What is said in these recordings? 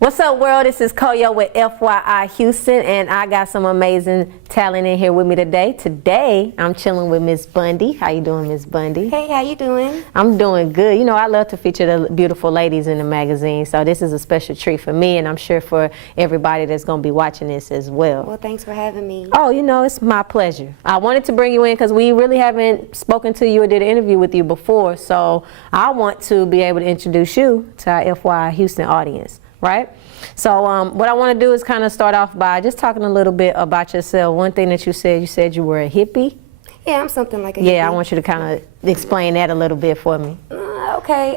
What's up, world? This is Coyo with FYI Houston, and I got some amazing talent in here with me today. Today, I'm chilling with Miss Bundy. How you doing, Miss Bundy? Hey, how you doing? I'm doing good. You know, I love to feature the beautiful ladies in the magazine, so this is a special treat for me, and I'm sure for everybody that's going to be watching this as well. Well, thanks for having me. Oh, you know, it's my pleasure. I wanted to bring you in because we really haven't spoken to you or did an interview with you before, so I want to be able to introduce you to our FYI Houston audience. Right? So what I want to do is kind of start off by just talking a little bit about yourself. One thing that you said you were a hippie. Yeah, I'm something like a hippie. Yeah, I want you to kind of explain that a little bit for me. Okay.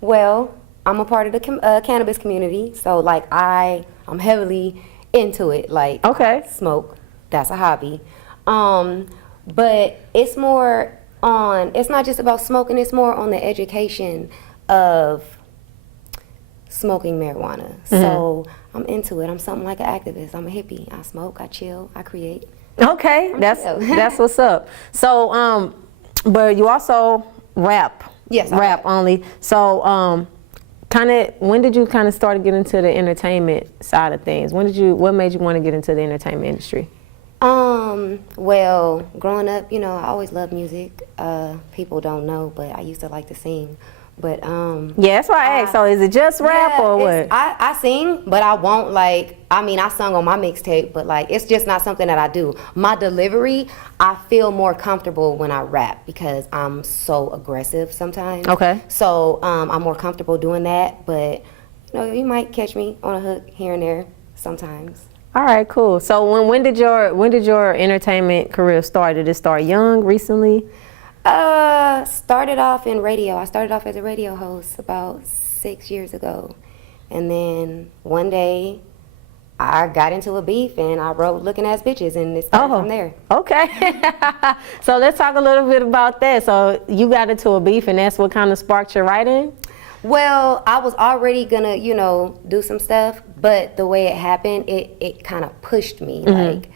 Well, I'm a part of the cannabis community, so like I'm heavily into it. Like, okay, I smoke. That's a hobby. But it's more on. It's not just about smoking. It's more on the education of smoking marijuana. So I'm into it. I'm something like an activist. I'm a hippie. I smoke, I chill, I create. Okay, that's what's up. So but you also rap. Yes, rap only. So when did you kind of start getting into the entertainment side of things? What made you want to get into the entertainment industry? Well, growing up, you know, I always loved music. People don't know, but I used to like to sing. But yeah, that's why I asked. So is it just rap or what? I sing, but I won't I sung on my mixtape, but like it's just not something that I do. My delivery, I feel more comfortable when I rap because I'm so aggressive sometimes. Okay. So I'm more comfortable doing that, but you know, you might catch me on a hook here and there sometimes. All right, cool. So when did your entertainment career start? Did it start young, recently? Started off in radio. I started off as a radio host about 6 years ago. And then one day I got into a beef and I wrote Looking Ass Bitches and it started from there. Okay. So let's talk a little bit about that. So you got into a beef and that's what kind of sparked your writing? Well, I was already gonna, you know, do some stuff, but the way it happened, it kind of pushed me. Like,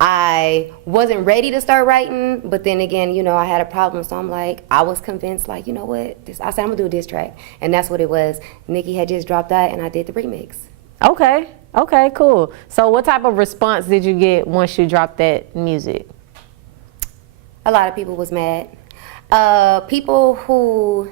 I wasn't ready to start writing, but then again, you know, I had a problem, so I'm like, I was convinced, like, you know what, I said I'm gonna do a diss track, and that's what it was. Nicki had just dropped that, and I did the remix. Okay, cool. So what type of response did you get once you dropped that music? A lot of people was mad. People who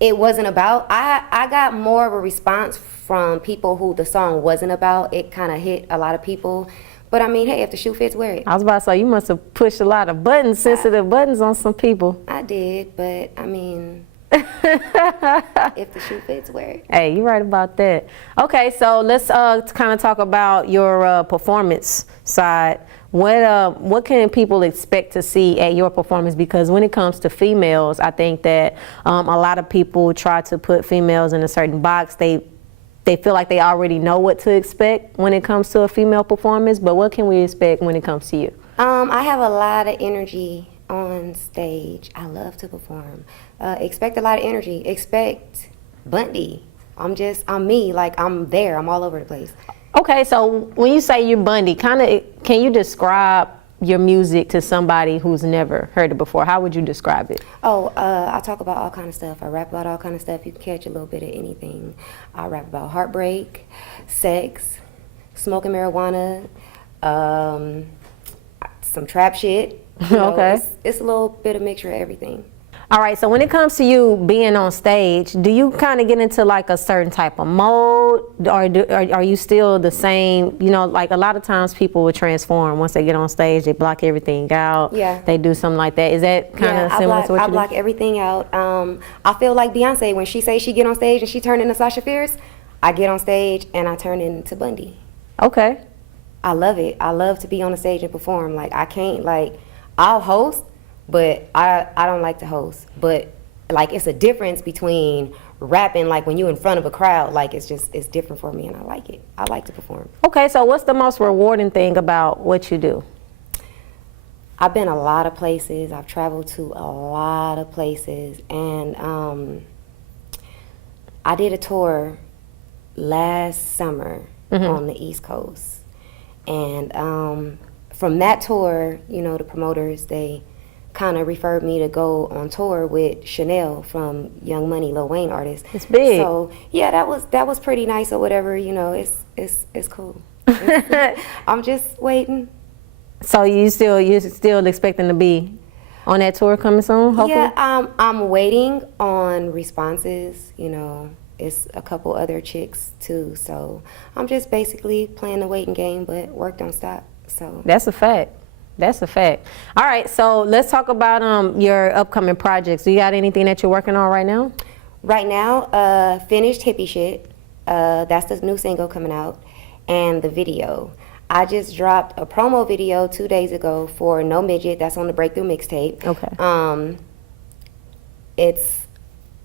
it wasn't about, I got more of a response from people who the song wasn't about. It kind of hit a lot of people. But I mean, hey, if the shoe fits, wear it. I was about to say, you must have pushed a lot of buttons, sensitive buttons on some people. I did, but I mean, if the shoe fits, wear it. Hey, you're right about that. Okay, so let's kind of talk about your performance side. What can people expect to see at your performance? Because when it comes to females, I think that a lot of people try to put females in a certain box. They feel like they already know what to expect when it comes to a female performance, but what can we expect when it comes to you? I have a lot of energy on stage. I love to perform. Expect a lot of energy. Expect Bundy. I'm me, like I'm there, I'm all over the place. Okay, so when you say you're Bundy, can you describe your music to somebody who's never heard it before? How would you describe it? I talk about all kind of stuff. I rap about all kind of stuff. You can catch a little bit of anything. I rap about heartbreak, sex, smoking marijuana, some trap shit. You know, okay. It's a little bit of mixture of everything. All right, so when it comes to you being on stage, do you kind of get into like a certain type of mode, or are you still the same? You know, like a lot of times people would transform once they get on stage. They block everything out. Yeah. They do something like that. Is that kind of similar to what you do? I block everything out. I feel like Beyonce when she says she get on stage and she turned into Sasha Fierce. I get on stage and I turn into Bundy. Okay. I love it. I love to be on the stage and perform. Like I can't I'll host. But I don't like to host. But like it's a difference between rapping, like when you're in front of a crowd, like it's different for me and I like it. I like to perform. Okay, so what's the most rewarding thing about what you do? I've been a lot of places. I've traveled to a lot of places, and I did a tour last summer on the East Coast. And from that tour, you know, the promoters, they kind of referred me to go on tour with Chanel from Young Money, Lil Wayne artist. It's big. So yeah, that was pretty nice or whatever. You know, it's cool. I'm just waiting. So you still expecting to be on that tour coming soon, hopefully? Yeah, I'm waiting on responses. You know, it's a couple other chicks too. So I'm just basically playing the waiting game, but work don't stop. So That's a fact. That's a fact. All right, so let's talk about your upcoming projects. Do you got anything that you're working on right now? right now, finished Hippie Shit. That's the new single coming out, and the video. I just dropped a promo video 2 days ago for No Midget. That's on the Breakthrough mixtape. Okay. It's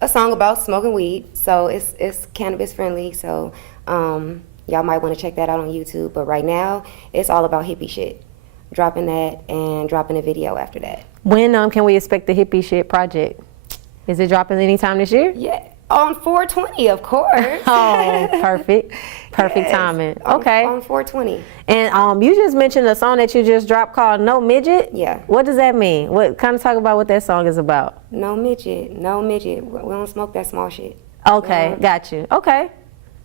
a song about smoking weed, so it's cannabis friendly. So y'all might want to check that out on YouTube. But right now, it's all about hippie shit. Dropping that and dropping a video after that. When can we expect the Hippie Shit project? Is it dropping anytime this year? Yeah, on 420, of course. Oh, perfect. Perfect Yes, timing. on- Okay. On 420. And you just mentioned a song that you just dropped called No Midget. Yeah. What does that mean? What kind of talk about what that song is about? No midget, no midget. We don't smoke that small shit. Okay, got you. Okay.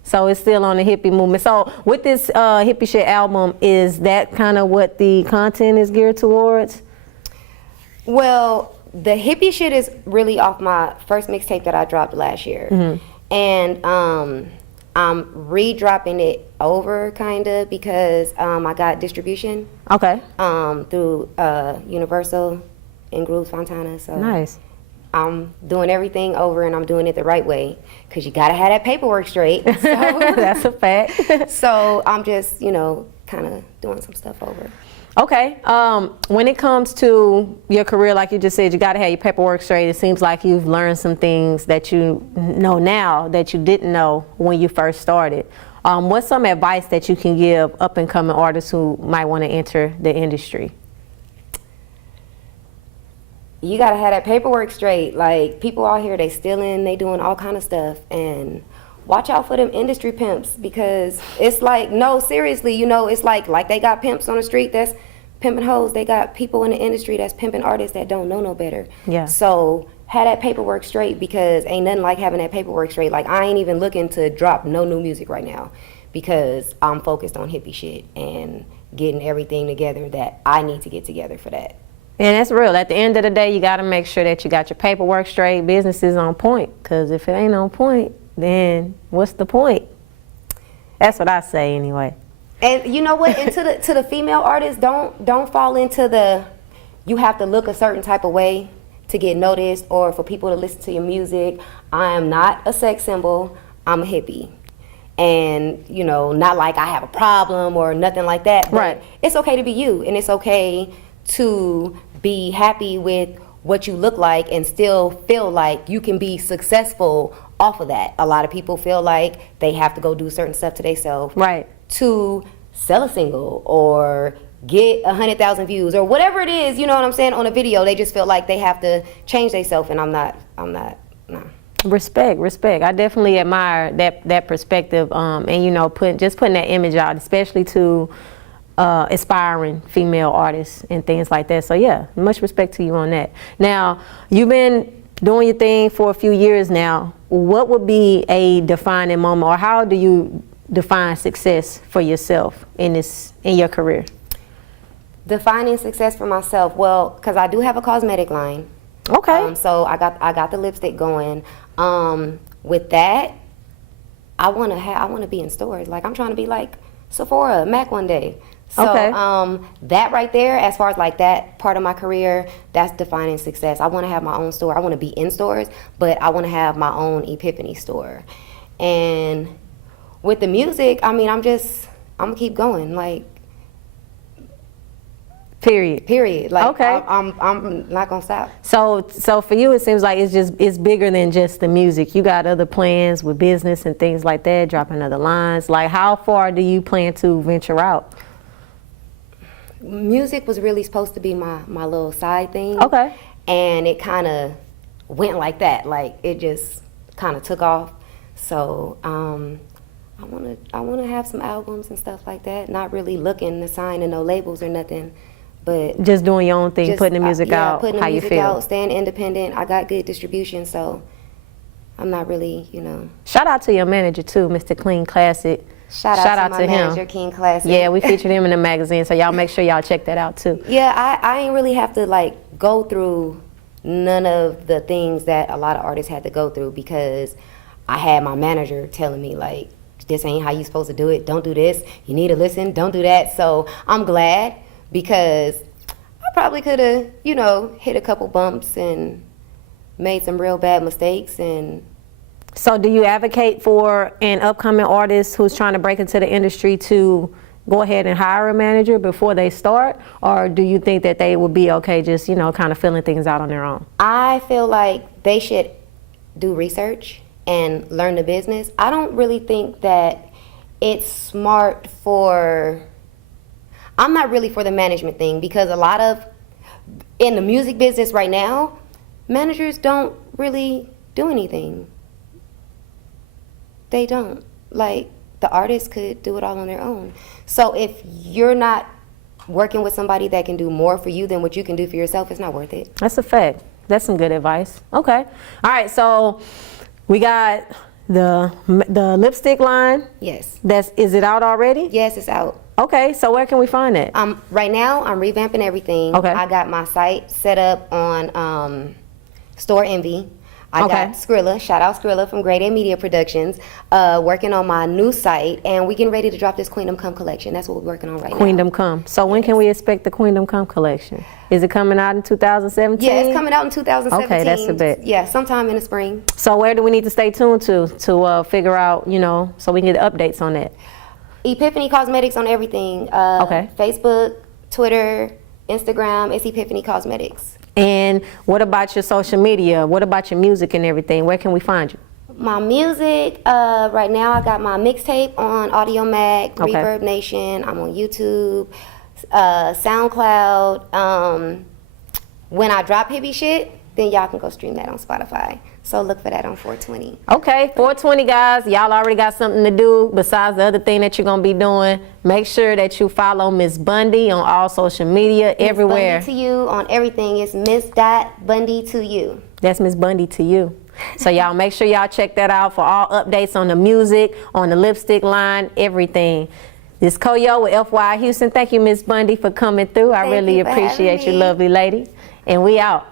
So it's still on the hippie movement. So with this Hippie Shit album, is that kind of what the content is geared towards? Well, the hippie shit is really off my first mixtape that I dropped last year. And I'm re-dropping it over kind of because I got distribution Okay. through Universal and Grooves Fontana. So Nice. I'm doing everything over and I'm doing it the right way because you got to have that paperwork straight. So, That's a fact. so I'm just, you know, kind of doing some stuff over. Okay. When it comes to your career, like you just said, you got to have your paperwork straight. It seems like you've learned some things that you know now that you didn't know when you first started. What's some advice that you can give up and coming artists who might want to enter the industry? You gotta have that paperwork straight. Like, people out here, they stealing, they doing all kind of stuff, and watch out for them industry pimps because it's like, no, seriously, you know, it's like they got pimps on the street that's pimping hoes. They got people in the industry that's pimping artists that don't know no better. Yeah. So have that paperwork straight because ain't nothing like having that paperwork straight. Like, I ain't even looking to drop no new music right now because I'm focused on hippie shit and getting everything together that I need to get together for that. And that's real. At the end of the day, you got to make sure that you got your paperwork straight, business is on point. Because if it ain't on point, then what's the point? That's what I say anyway. And you know what? And to the female artists, don't fall into the you have to look a certain type of way to get noticed or for people to listen to your music. I am not a sex symbol. I'm a hippie. And, you know, not like I have a problem or nothing like that. But Right. it's okay to be you, and it's okay to be happy with what you look like and still feel like you can be successful off of that. A lot of people feel like they have to go do certain stuff to themselves Right. to sell a single or get 100,000 views or whatever it is, you know what I'm saying, on a video. They just feel like they have to change themselves, and I'm not, nah. Respect. I definitely admire that perspective, and you know, putting that image out, especially to aspiring female artists and things like that. So yeah, much respect to you on that. Now, you've been doing your thing for a few years now. What would be a defining moment, or how do you define success for yourself in your career? Defining success for myself, well, because I do have a cosmetic line. Okay. So I got the lipstick going. With that, I want to be in stores. Like, I'm trying to be like Sephora, Mac one day. So Okay. that right there, as far as like that part of my career, that's defining success. I want to have my own store. I want to be in stores, but I want to have my own Epiphany store. And with the music, I mean, I'm gonna keep going. Like, period. Like, Okay. I'm not gonna stop. So for you, it seems like it's bigger than just the music. You got other plans with business and things like that, dropping other lines. Like, how far do you plan to venture out? Music was really supposed to be my little side thing. Okay. And it kind of went like that. Like, it just kind of took off. So I wanna have some albums and stuff like that. Not really looking to sign to no labels or nothing, but Just doing your own thing, just, putting the music out, putting the how music you feel. out, staying independent. I got good distribution, so I'm not really, Shout out to your manager too, Mr. Clean Classic. Shout out to my manager, King Classic. Yeah, we featured him in the magazine, so y'all make sure y'all check that out too. Yeah, I ain't really have to like go through none of the things that a lot of artists had to go through, because I had my manager telling me like, this ain't how you supposed to do it. Don't do this. You need to listen. Don't do that. So I'm glad, because I probably could have, hit a couple bumps and made some real bad mistakes. And So do you advocate for an upcoming artist who's trying to break into the industry to go ahead and hire a manager before they start? Or do you think that they would be okay just, kind of filling things out on their own? I feel like they should do research and learn the business. I don't really think that it's smart I'm not really for the management thing, because a lot of, in the music business right now, managers don't really do anything. They don't. Like, the artists could do it all on their own. So if you're not working with somebody that can do more for you than what you can do for yourself, it's not worth it. That's a fact. That's some good advice. Okay. All right, so we got the lipstick line. Yes. Is it out already? Yes, it's out. Okay, so where can we find it? Right now, I'm revamping everything. Okay. I got my site set up on Store Envy. I got Skrilla, shout out Skrilla from Grade A Media Productions, working on my new site, and we getting ready to drop this Queendom Come collection. That's what we're working on right now. Queendom Come. So when can we expect the Queendom Come collection? Is it coming out in 2017? Yeah, it's coming out in 2017. Okay, that's a bit. Yeah, sometime in the spring. So where do we need to stay tuned to figure out, so we can get updates on that? Epiphany Cosmetics on everything. Facebook, Twitter, Instagram, it's Epiphany Cosmetics. And what about your social media? What about your music and everything? Where can we find you? My music, right now I got my mixtape on Audio Mac, Reverb Nation. I'm on YouTube, SoundCloud. When I drop hippie shit, then y'all can go stream that on Spotify. So look for that on 420. Okay, 420 guys, y'all already got something to do besides the other thing that you're gonna be doing. Make sure that you follow Miss Bundy on all social media, everywhere. Bundy to you on everything. It's Miss Bundy to you. That's Miss Bundy to you. So y'all make sure y'all check that out for all updates on the music, on the lipstick line, everything. This Coyo with FYI Houston. Thank you, Miss Bundy, for coming through. I really appreciate you, lovely lady. And we out.